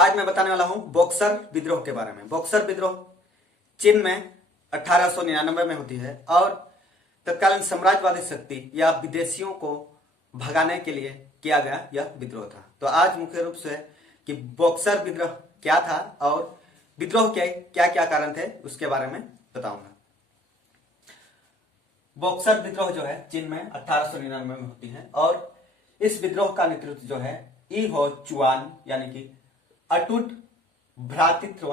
आज मैं बताने वाला हूं बॉक्सर विद्रोह के बारे में। बॉक्सर विद्रोह चीन में 1899 में होती है और तत्कालीन साम्राज्यवादी शक्ति या विदेशियों को भगाने के लिए किया गया यह विद्रोह था। तो आज मुख्य रूप से कि बॉक्सर विद्रोह क्या था और विद्रोह के क्या क्या कारण थे उसके बारे में बताऊंगा। बॉक्सर विद्रोह जो है चीन में 1899 में होती है और इस विद्रोह का नेतृत्व जो है ई हो चुआन यानी कि अटूट भ्रातृत्व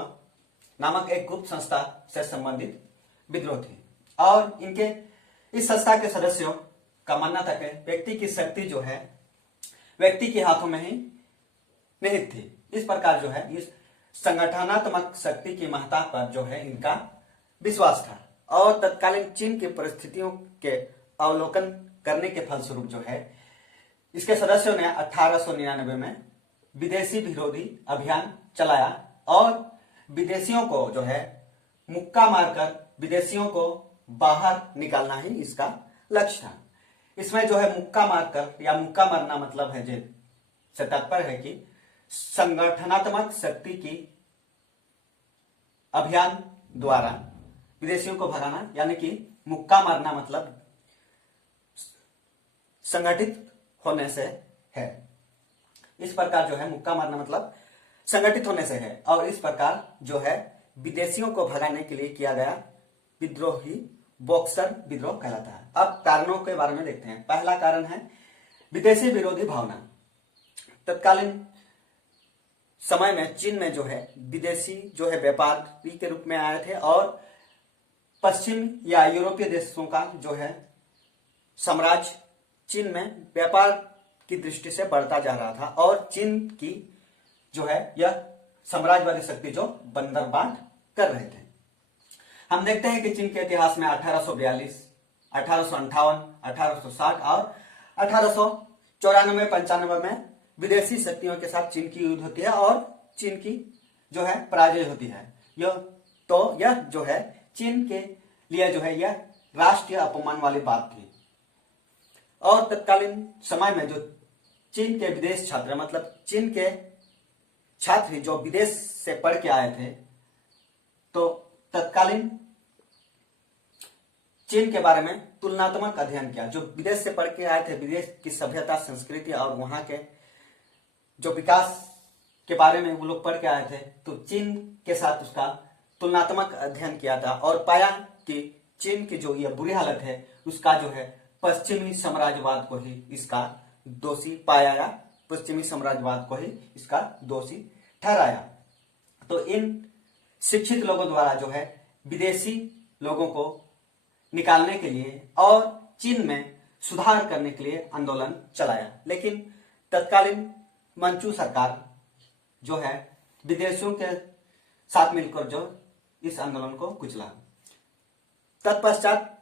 नामक एक गुप्त संस्था से संबंधित विद्रोह थी। और इनके इस संस्था के सदस्यों का मानना था कि व्यक्ति की शक्ति जो है व्यक्ति के हाथों में ही निहित थी। इस प्रकार जो है इस संगठनात्मक शक्ति की महत्ता पर जो है इनका विश्वास था और तत्कालीन चीन की परिस्थितियों के अवलोकन करने के फलस्वरूप जो है इसके सदस्यों ने 1899 में विदेशी विरोधी अभियान चलाया और विदेशियों को जो है मुक्का मारकर विदेशियों को बाहर निकालना ही इसका लक्ष्य था। इसमें जो है मुक्का मारकर या मुक्का मारना मतलब है से तात्पर्य है कि संगठनात्मक शक्ति की अभियान द्वारा विदेशियों को भगाना, यानी कि मुक्का मारना मतलब संगठित होने से है। इस प्रकार जो है मुक्का मारना मतलब संगठित होने से है और इस प्रकार जो है विदेशियों को भगाने के लिए किया गया विद्रोह ही बॉक्सर विद्रोह कहलाता है। अब कारणों के बारे में देखते हैं। पहला कारण है विदेशी विरोधी भावना। तत्कालीन समय में चीन में जो है विदेशी जो है व्यापारी के रूप में आए थे और पश्चिम या यूरोपीय देशों का जो है साम्राज्य चीन में व्यापार की दृष्टि से बढ़ता जा रहा था और चीन की जो है यह साम्राज्यवादी शक्ति जो बंदरबांट कर रहे थे। हम देखते हैं कि चीन के इतिहास में 1842, 1858, 1860 और 1894-95 में विदेशी शक्तियों के साथ चीन की युद्ध होती है और चीन की जो है पराजय होती है। यह जो है चीन के लिए जो है यह राष्ट्रीय अपमान वाली बात थी। और तत्कालीन समय में जो चीन के विदेश छात्र मतलब चीन के छात्र जो विदेश से पढ़ के आए थे तो तत्कालीन चीन के बारे में तुलनात्मक अध्ययन किया। जो विदेश से पढ़ के आए थे, विदेश की सभ्यता, संस्कृति और वहां के जो विकास के बारे में वो लोग पढ़ के आए थे, तो चीन के साथ उसका तुलनात्मक अध्ययन किया था और पाया कि चीन की जो यह बुरी हालत है उसका जो है पश्चिमी साम्राज्यवाद को ही इसका दोषी पाया या पश्चिमी साम्राज्यवाद को ही इसका दोषी ठहराया। तो इन शिक्षित लोगों द्वारा जो है विदेशी लोगों को निकालने के लिए और चीन में सुधार करने के लिए आंदोलन चलाया। लेकिन तत्कालीन मंचू सरकार जो है विदेशियों के साथ मिलकर जो इस आंदोलन को कुचला। तत्पश्चात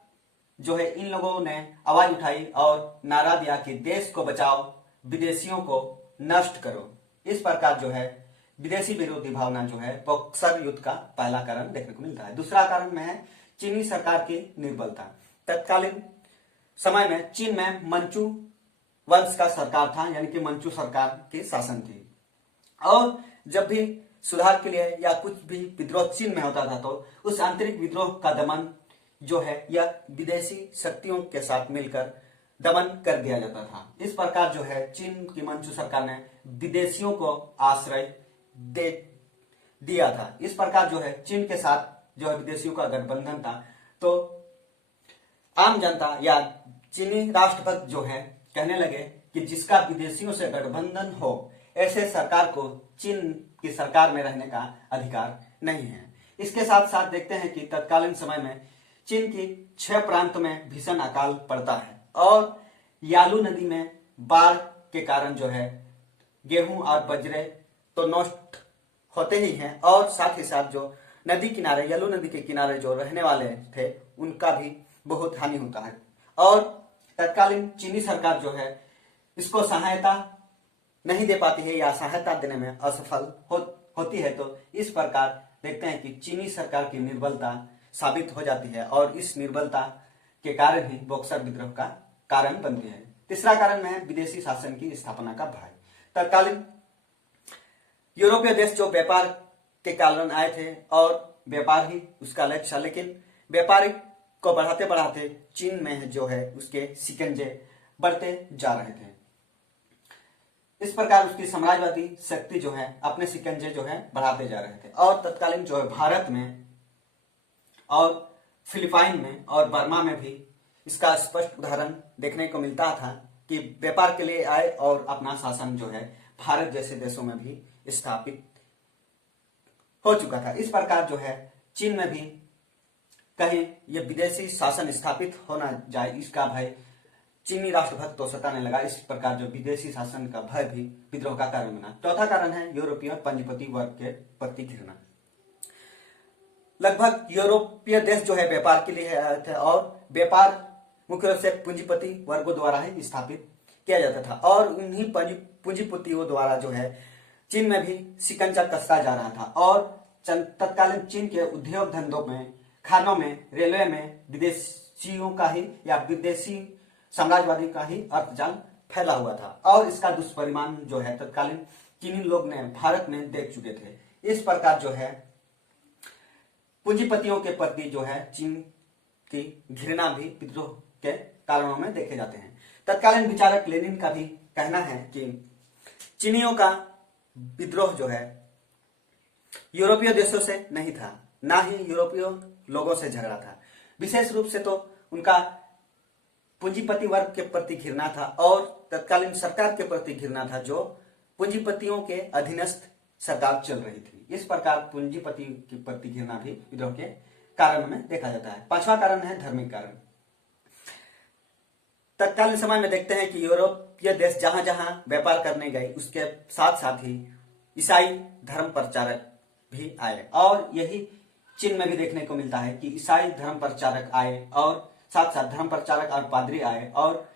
जो है इन लोगों ने आवाज उठाई और नारा दिया कि देश को बचाओ, विदेशियों को नष्ट करो। इस प्रकार जो है विदेशी विरोधी भावना जो है बॉक्सर युद्ध का पहला कारण देखने को मिलता है। दूसरा कारण में है चीनी सरकार की निर्बलता। तत्कालीन समय में चीन में मंचू वंश का सरकार था, यानी कि मंचू सरकार की शासन थी और जब भी सुधार के लिए या कुछ भी विद्रोह चीन में होता था तो उस आंतरिक विद्रोह का दमन जो है यह विदेशी शक्तियों के साथ मिलकर दमन कर दिया जाता था। इस प्रकार जो है चीन की मंचू सरकार ने विदेशियों को आश्रय दे दिया था। इस प्रकार जो है चीन के साथ जो है विदेशियों का गठबंधन था। तो आम जनता या चीनी राष्ट्रपति जो है कहने लगे कि जिसका विदेशियों से गठबंधन हो ऐसे सरकार को चीन की सरकार में रहने का अधिकार नहीं है। इसके साथ साथ देखते हैं कि तत्कालीन समय में चीन की 6 प्रांत में भीषण अकाल पड़ता है और यालू नदी में बाढ़ के कारण जो है गेहूं और बजरे तो नष्ट होते ही हैं और साथ ही साथ जो नदी किनारे यालू नदी के किनारे जो रहने वाले थे उनका भी बहुत हानि होता है और तत्कालीन चीनी सरकार जो है इसको सहायता नहीं दे पाती है या सहायता देने में असफल होती है। तो इस प्रकार देखते हैं कि चीनी सरकार की निर्बलता साबित हो जाती है और इस निर्बलता के कारण ही बॉक्सर विद्रोह का कारण बनती है। तीसरा कारण में है विदेशी शासन की स्थापना का भय। तत्कालीन यूरोपीय देश जो व्यापार के कारण आए थे और व्यापार ही उसका लक्ष्य था, लेकिन व्यापार को बढ़ाते बढ़ाते चीन में जो है उसके शिकंजे बढ़ते जा रहे थे। इस प्रकार उसकी साम्राज्यवादी शक्ति जो है अपने शिकंजे जो है बढ़ाते जा रहे थे और तत्कालीन जो है भारत में और फिलीपाइन में और बर्मा में भी इसका स्पष्ट उदाहरण देखने को मिलता था कि व्यापार के लिए आए और अपना शासन जो है भारत जैसे देशों में भी स्थापित हो चुका था। इस प्रकार जो है चीन में भी कहीं ये विदेशी शासन स्थापित होना जाए इसका भय चीनी राष्ट्रभक्त तो सताने लगा। इस प्रकार जो विदेशी शासन का भय भी विद्रोह का कारण बना। चौथा कारण है यूरोपीय पंजीपति वर्ग के प्रति घृणा। लगभग यूरोपीय देश जो है व्यापार के लिए आए थे और व्यापार मुख्य रूप से पूंजीपति वर्गों द्वारा ही स्थापित किया जाता था और उन्हीं पूंजीपतियों द्वारा जो है चीन में भी शिकंजा कसता जा रहा था और तत्कालीन चीन के उद्योग धंधों में, खानों में, रेलवे में विदेशियों का ही या विदेशी साम्राज्यवादी का ही अर्थजाल फैला हुआ था और इसका दुष्परिणाम जो है तत्कालीन चीनी लोग ने भारत में देख चुके थे। इस प्रकार जो है पूंजीपतियों के प्रति जो है चीन की घृणा भी विद्रोह के कारणों में देखे जाते हैं। तत्कालीन विचारक लेनिन का भी कहना है कि चीनियों का विद्रोह जो है यूरोपीय देशों से नहीं था, ना ही यूरोपीय लोगों से झगड़ा था। विशेष रूप से तो उनका पूंजीपति वर्ग के प्रति घृणा था और तत्कालीन सरकार के प्रति घृणा था जो पूंजीपतियों के अधीनस्थ सरकार चल रही थी। इस प्रकार पूंजीपति के प्रति घृणा भी विद्रोह के कारण में देखा जाता है। पांचवा कारण है धार्मिक कारण। तत्कालीन समय में देखते हैं कि यूरोपीय देश जहां जहां व्यापार करने गए उसके साथ साथ ही ईसाई धर्म प्रचारक भी आए और यही चीन में भी देखने को मिलता है कि ईसाई धर्म प्रचारक आए और साथ साथ धर्म प्रचारक और पादरी आए और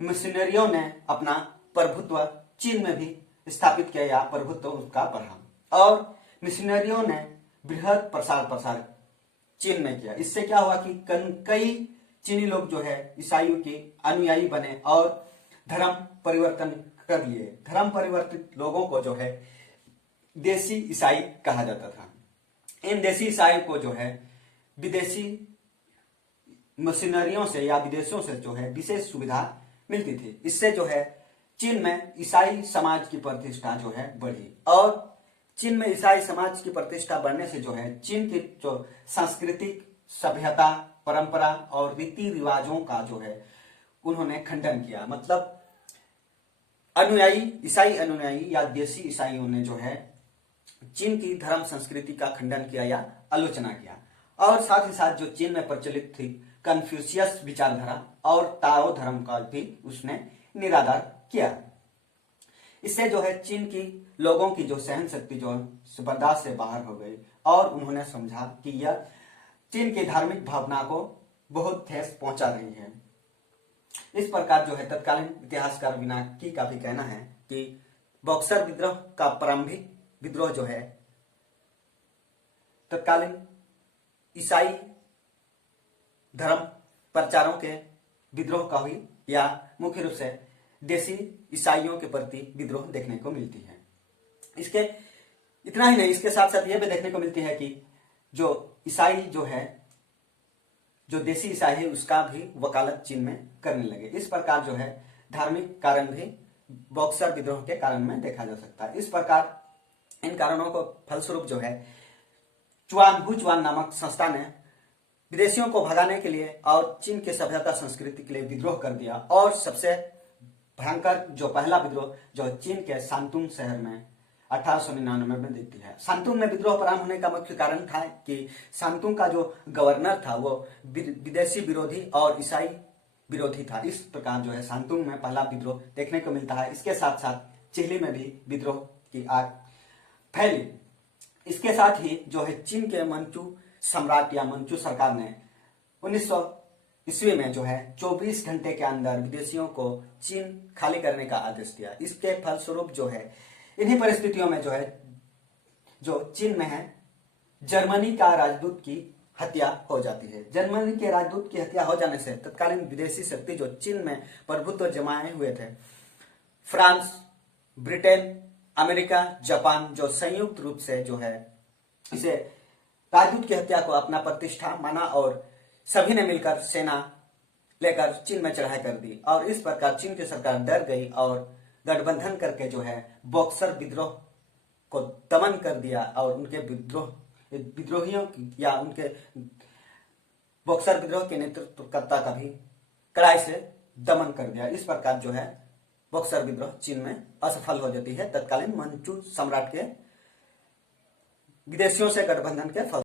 मिशनरियों ने अपना प्रभुत्व चीन में भी स्थापित किया या प्रभुत्व उसका बढ़ा और मिशनरियों ने बृहद प्रसार चीन में किया। इससे क्या हुआ कि कई चीनी लोग जो है ईसाइयों के अनुयायी बने और धर्म परिवर्तन कर लिए। धर्म परिवर्तित लोगों को जो है देसी ईसाई कहा जाता था। इन देसी ईसाई को जो है विदेशी मशीनरियों से या विदेशों से जो है विशेष सुविधा मिलती थी। इससे जो है चीन में ईसाई समाज की प्रतिष्ठा जो है बढ़ी और चीन में ईसाई समाज की प्रतिष्ठा बढ़ने से जो है चीन की जो सांस्कृतिक सभ्यता, परंपरा और रीति रिवाजों का जो है उन्होंने खंडन किया। मतलब अनुयायी, ईसाई अनुयायी या देसी ईसाइयों ने जो है चीन की धर्म संस्कृति का खंडन किया या आलोचना किया और साथ ही साथ जो चीन में प्रचलित थी कन्फ्यूशियस विचारधारा और ताओ धर्म का भी उसने निरादर किया। इससे जो है चीन की लोगों की जो सहन शक्ति जो बर्दाश्त से बाहर हो गई और उन्होंने समझा कि यह चीन की धार्मिक भावना को बहुत ठेस पहुंचा रही है। इस प्रकार जो है तत्कालीन इतिहासकार विनाकी का भी कहना है कि बक्सर विद्रोह का प्रारंभिक विद्रोह जो है तत्कालीन ईसाई धर्म प्रचारों के विद्रोह का हुई या मुख्य रूप से देसी ईसाइयों के प्रति विद्रोह देखने को मिलती है। इसके इतना ही नहीं, इसके साथ साथ यह भी देखने को मिलती है कि जो ईसाई जो है, जो देसी ईसाई है, उसका भी वकालत चीन में करने लगे। इस प्रकार जो है धार्मिक कारण भी बक्सर विद्रोह के कारण में देखा जा सकता है। इस प्रकार इन कारणों को फलस्वरूप जो है हुचुआन नामक संस्था ने विदेशियों को भगाने के लिए और चीन के सभ्यता संस्कृति के लिए विद्रोह कर दिया और सबसे भयंकर जो पहला विद्रोह जो चीन के शांतुंग शहर में 1899 में देखती है। शांतुंग में विद्रोह प्रारंभ होने का मुख्य कारण था कि शांतुंग का जो गवर्नर था वो विदेशी विरोधी और ईसाई विरोधी था। इस प्रकार जो है शांतुंग में पहला विद्रोह देखने को मिलता है। इसके साथ साथ चिली में भी विद्रोह की आग फैली। इसके साथ ही जो है चीन के मंचू सम्राट या मंचू सरकार ने 1900 ईस्वी में जो है 24 घंटे के अंदर विदेशियों को चीन खाली करने का आदेश दिया। इसके फलस्वरूप जो है इन्हीं परिस्थितियों में जो है जो चीन में है जर्मनी का राजदूत की हत्या हो जाती है। जर्मनी के राजदूत की हत्या हो जाने से तत्कालीन विदेशी शक्ति जो चीन में प्रभुत्व जमाए हुए थे, फ्रांस, ब्रिटेन अमेरिका, जापान जो संयुक्त रूप से जो है इसे राजदूत की हत्या को अपना प्रतिष्ठा माना और सभी ने मिलकर सेना लेकर चीन में चढ़ाई कर दी और इस प्रकार चीन की सरकार डर गई और गठबंधन करके जो है बॉक्सर विद्रोह को दमन कर दिया और उनके विद्रोहियों या उनके बॉक्सर विद्रोह के नेतृत्वकर्ता का भी कड़ाई से दमन कर दिया। इस प्रकार जो है बॉक्सर विद्रोह चीन में असफल हो जाती है तत्कालीन मंचू सम्राट के विदेशियों से गठबंधन के फल